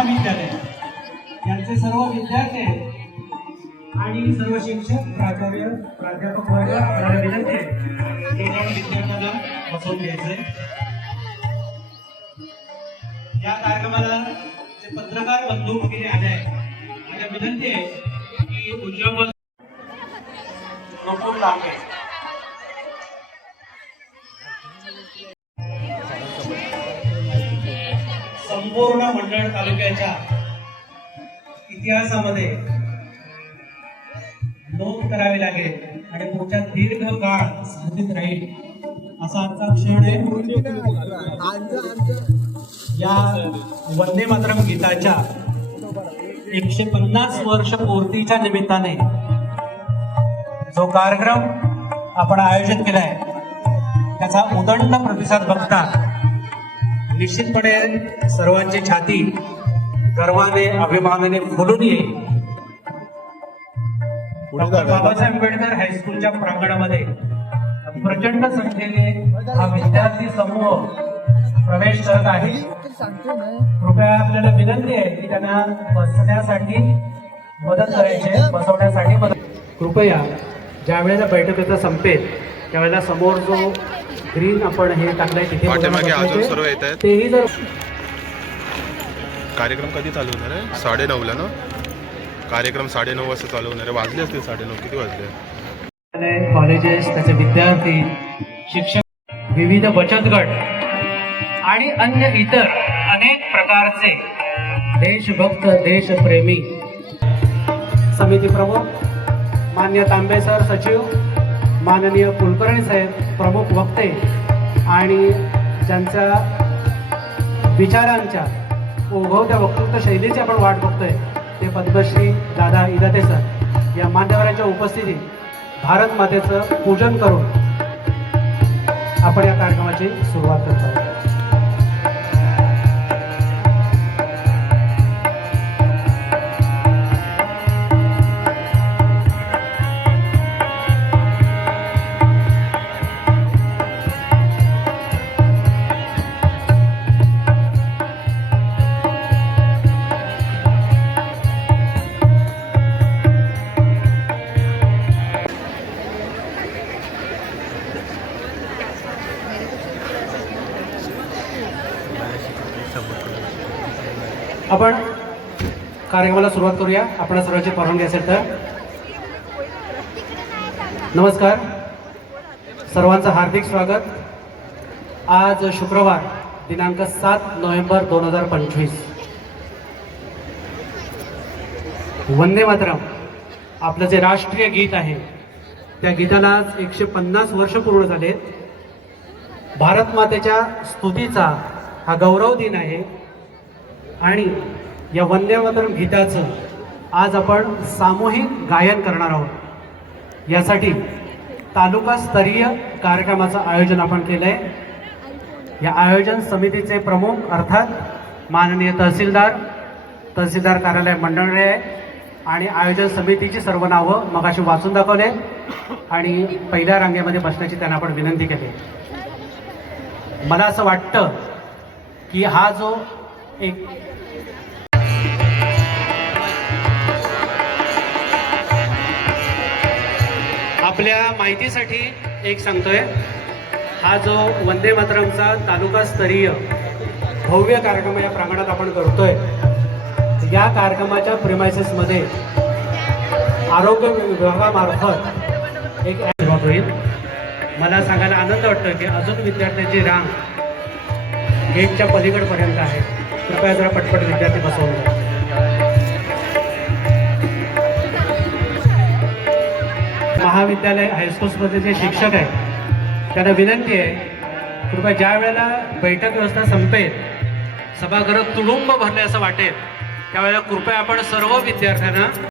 महाविद्यालय. यांचे सर्व विद्यार्थी आणि सर्व शिक्षक प्राचार्य प्राध्यापक वर्ग विनंती विद्यार्थ्यांना बसवून घ्यायचंय. या कार्यक्रमाला जे पत्रकार बंधू वगैरे आले आहेत त्यांना विनंती आहे की उज्ज्वल नको लांबे संपूर्ण मंडळ तालुक्याच्या इतिहासामध्ये नोंद करावी लागेल आणि पुढच्या दीर्घ काळ स्मृतीत राहील असा आजचा क्षण आहे. या वंदे मातरम गीताच्या एकशे पन्नास वर्ष पूर्तीच्या निमित्ताने जो कार्यक्रम आपण आयोजित केलाय त्याचा उदंड प्रतिसाद बघता निश्चितपणे सर्वांची छाती गर्वाने अभिमानाने फुलून येईल. डॉक्टर बाबासाहेब आंबेडकर हायस्कूलच्या प्रांगणामध्ये प्रचंड संख्येने हा विद्यार्थी समूह प्रवेश करत आहे. कृपया आपल्याला विनंती आहे की त्यांना बसण्यासाठी मदत करायची आहे, बसवण्यासाठी मदत कृपया ज्या वेळेला बैठकीचा संपेल त्यावेळेला समोर जो ग्रीन आपण हे टाकलंय तिथे पाठीमागे. अजून सर्व येत आहेत. तेही जर कार्यक्रम कधी चालू होणार आहे? साडे नऊला ना? कार्यक्रम साडे नऊ वाजता चालू होणार आहे. वाजले असतील साडे नऊ किती वाजले? कॉलेजेस त्याचे विद्यार्थी शिक्षक विविध बचत गट आणि अन्य इतर अनेक प्रकारचे देशभक्त देशप्रेमी. समिती प्रमुख मान्य तांबे सर सचिव माननीय कुलकर्णी साहेब प्रमुख वक्ते आणि ज्यांच्या विचारांच्या ओघवत्या वक्तृत्व शैलीची आपण वाट बघतोय ते पद्मश्री दादा इदाते सर या मान्यवरांच्या उपस्थितीत भारत मातेचं पूजन करून आपण या कार्यक्रमाची सुरुवात करतो. आपण कार्यक्रमाला सुरुवात करूया. आपण सर्वांची परवानगी असेल तर. नमस्कार. सर्वांचं हार्दिक स्वागत. आज शुक्रवार दिनांक सात नोव्हेंबर दोन हजार पंचवीस. वंदे मातरम. आपलं जे राष्ट्रीय गीत आहे त्या गीताला आज एकशे पन्नास वर्ष पूर्ण झाले भारत मातेच्या स्तुतीचा हा गौरव दिन आहे. आणि या वंदेमातरम गीताचं आज आपण सामूहिक गायन करणार आहोत. यासाठी तालुकास्तरीय कार्यक्रमाचं आयोजन आपण केलं आहे या आयोजन समितीचे प्रमुख अर्थात माननीय तहसीलदार तहसीलदार कार्यालय मंडळे आहे आणि आयोजन समितीची सर्व नावं मगाशी वाचून दाखवले आणि पहिल्या रांगेमध्ये बसण्याची त्यांना आपण विनंती केली. मला असं वाटतं की हा जो एक. आपल्या माहितीसाठी एक सांगतोय. हा जो वंदे मातरमचा तालुकास्तरीय भव्य कार्यक्रम या प्रांगणात आपण करतोय या कार्यक्रमाच्या प्रिमायसेसमध्ये आरोग्य विभागामार्फत एक ॲप होईल. मला सांगायला आनंद वाटतो की अजून विद्यार्थ्यांची रांग गेटच्या पलीकडपर्यंत आहे. कृपया जरा पटपट विद्यार्थी बसवून द्या महाविद्यालय हायस्कूल्समध्ये जे शिक्षक आहेत त्यांना विनंती आहे कृपया ज्या वेळेला बैठक व्यवस्था संपेल सभागृह तुडुंब भरले असं वाटेल त्यावेळेला कृपया आपण सर्व विद्यार्थ्यांना